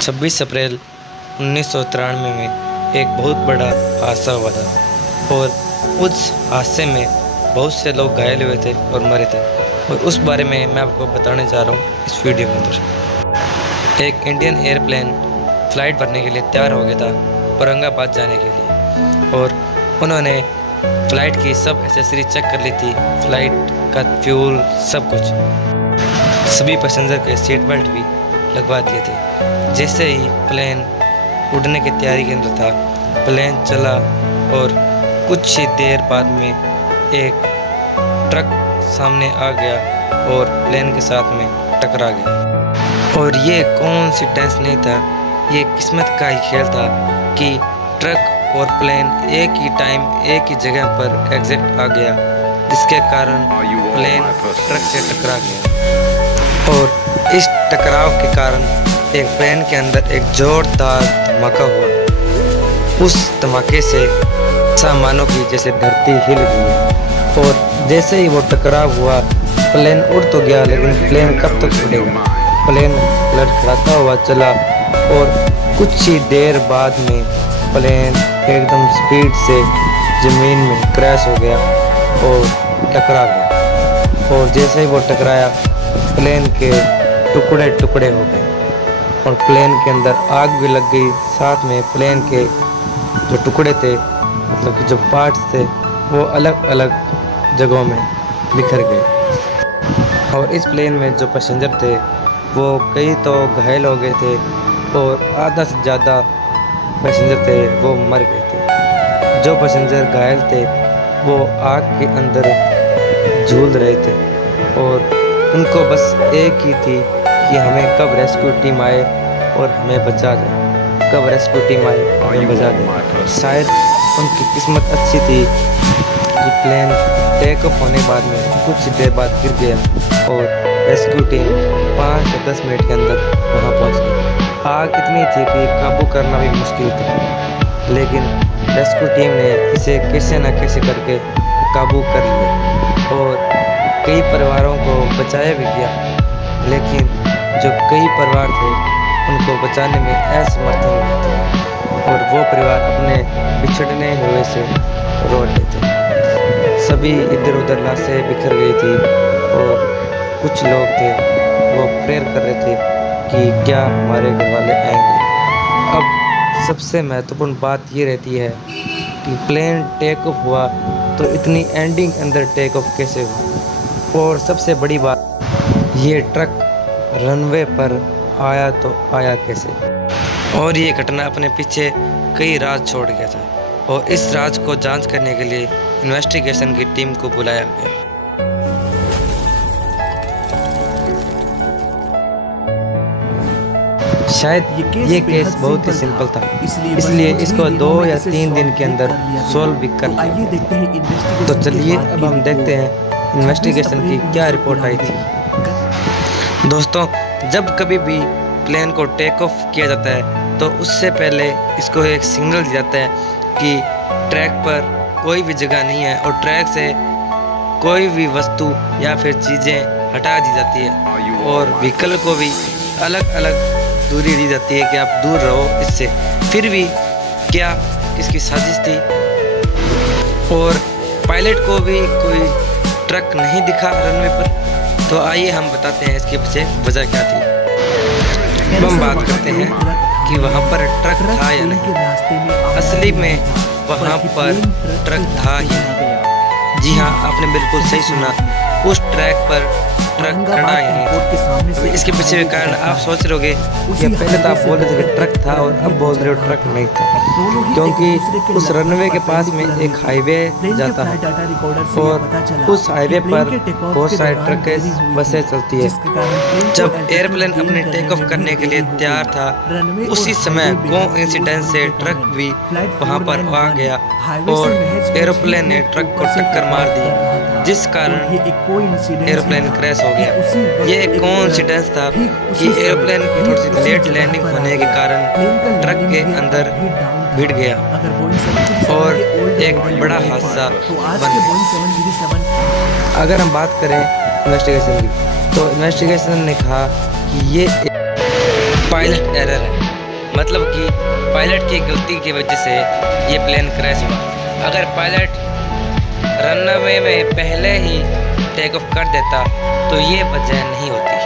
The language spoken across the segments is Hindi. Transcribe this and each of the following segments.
26 अप्रैल 1993 में एक बहुत बड़ा हादसा हुआ था और उस हादसे में बहुत से लोग घायल हुए थे और मरे थे, और उस बारे में मैं आपको बताने जा रहा हूँ इस वीडियो के अंदर। एक इंडियन एयरप्लेन फ़्लाइट भरने के लिए तैयार हो गया था औरंगाबाद जाने के लिए, और उन्होंने फ़्लाइट की सब एसेसरी चेक कर ली थी, फ़्लाइट का फ्यूल सब कुछ, सभी पैसेंजर के सीट बेल्ट भी लगवा दिए थे। जैसे ही प्लेन उड़ने की तैयारी के अंदर था, प्लेन चला और कुछ ही देर बाद में एक ट्रक सामने आ गया और प्लेन के साथ में टकरा गया। और ये कोइंसिडेंस नहीं था, ये किस्मत का ही खेल था कि ट्रक और प्लेन एक ही टाइम एक ही जगह पर एग्जैक्ट आ गया, जिसके कारण प्लेन ट्रक से टकरा गया। और इस टकराव के कारण एक प्लेन के अंदर एक जोरदार धमाका हुआ। उस धमाके से ऐसा मानो कि जैसे धरती हिल गई, और जैसे ही वो टकराव हुआ प्लेन उड़ तो गया, लेकिन प्लेन कब तक उड़ेगा। प्लेन लड़खड़ाता हुआ चला और कुछ ही देर बाद में प्लेन एकदम स्पीड से ज़मीन में क्रैश हो गया और टकरा गया। और जैसे ही वो टकराया प्लेन के टुकड़े टुकड़े हो गए और प्लेन के अंदर आग भी लग गई। साथ में प्लेन के जो टुकड़े थे, मतलब कि जो पार्ट्स थे, वो अलग अलग जगहों में बिखर गए। और इस प्लेन में जो पैसेंजर थे वो कई तो घायल हो गए थे और आधा से ज़्यादा पैसेंजर थे वो मर गए थे। जो पैसेंजर घायल थे वो आग के अंदर झूल रहे थे और उनको बस एक ही थी कि हमें कब रेस्क्यू टीम आए और हमें बचा जाए, कब रेस्क्यू टीम आए हमें बचा दे। शायद उनकी किस्मत अच्छी थी कि प्लेन टेक ऑफ होने बाद में कुछ देर बाद गिर गया और रेस्क्यू टीम 5 से 10 मिनट के अंदर वहां पहुंच गई। आग इतनी थी कि काबू करना भी मुश्किल था, लेकिन रेस्क्यू टीम ने इसे कैसे न कैसे करके काबू कर लिया और कई परिवारों को बचाया भी गया। लेकिन जो कई परिवार थे उनको बचाने में असमर्थ हुए थे और वो परिवार अपने बिछड़ने हुए से रो रहे थे। सभी इधर उधर लाशें बिखर गई थी और कुछ लोग थे वो प्रेयर कर रहे थे कि क्या हमारे घर वाले आएंगे। अब सबसे महत्वपूर्ण बात ये रहती है कि प्लेन टेक ऑफ हुआ तो इतनी एंडिंग अंदर टेक ऑफ कैसे हुआ, और सबसे बड़ी बात ये ट्रक रनवे पर आया तो आया कैसे। और ये घटना अपने पीछे कई राज छोड़ गया था और इस राज को जांच करने के लिए इन्वेस्टिगेशन की टीम को बुलाया गया। शायद ये केस बहुत ही सिंपल था, इसलिए इसको 2 या 3 दिन के अंदर सॉल्व भी कर लिया। तो चलिए अब हम देखते हैं इन्वेस्टिगेशन की क्या रिपोर्ट आई थी। दोस्तों, जब कभी भी प्लेन को टेक ऑफ किया जाता है तो उससे पहले इसको एक सिग्नल दिया जाता है कि ट्रैक पर कोई भी जगह नहीं है और ट्रैक से कोई भी वस्तु या फिर चीज़ें हटा दी जाती है और व्हीकल को भी अलग अलग दूरी दी जाती है कि आप दूर रहो इससे। फिर भी क्या इसकी साजिश थी और पायलट को भी कोई ट्रक नहीं दिखा रनवे पर? तो आइए हम बताते हैं इसके पीछे वजह क्या थी। हम बात करते हैं कि वहाँ पर ट्रक था या नहीं। असली में वहाँ पर ट्रक था ही नहीं। जी हाँ, आपने बिल्कुल सही सुना, उस ट्रैक पर ट्रक खड़ा ही नहीं। तो इसके पीछे भी कारण आप सोच रहे होगे कि पहले तो आप बोल रहे थे कि ट्रक था और अब बोल रहे हो ट्रक नहीं था, क्योंकि उस रनवे के पास में एक हाईवे जाता है और उस हाईवे पर बहुत सारे ट्रक बसें चलती है। जब एयरप्लेन अपने टेक ऑफ करने के लिए तैयार था उसी समय कोइंसिडेंस से ट्रक भी वहां पर आ गया और एरोप्लेन ने ट्रक को टक्कर मार दी, जिस कारण एरोप्लेन क्रैश हो गया। ये एक कोइंसिडेंस था कि एरोप्लेन की थोड़ी सी लेट लैंडिंग होने के कारण ट्रक के अंदर भिड़ गया और एक बड़ा हादसा बन गया। अगर हम बात करें इन्वेस्टिगेशन की, तो इन्वेस्टिगेशन ने कहा कि ये पायलट एरर है मतलब कि पायलट की गलती की वजह से ये प्लेन क्रैश हुआ। अगर पायलट रनवे में पहले ही टेक ऑफ कर देता तो ये वजह नहीं होती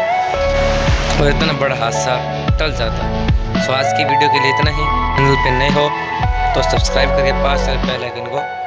और इतना बड़ा हादसा टल जाता। सो आज की वीडियो के लिए इतना ही। चैनल पे नए हो तो सब्सक्राइब करके पास बेल आइकन को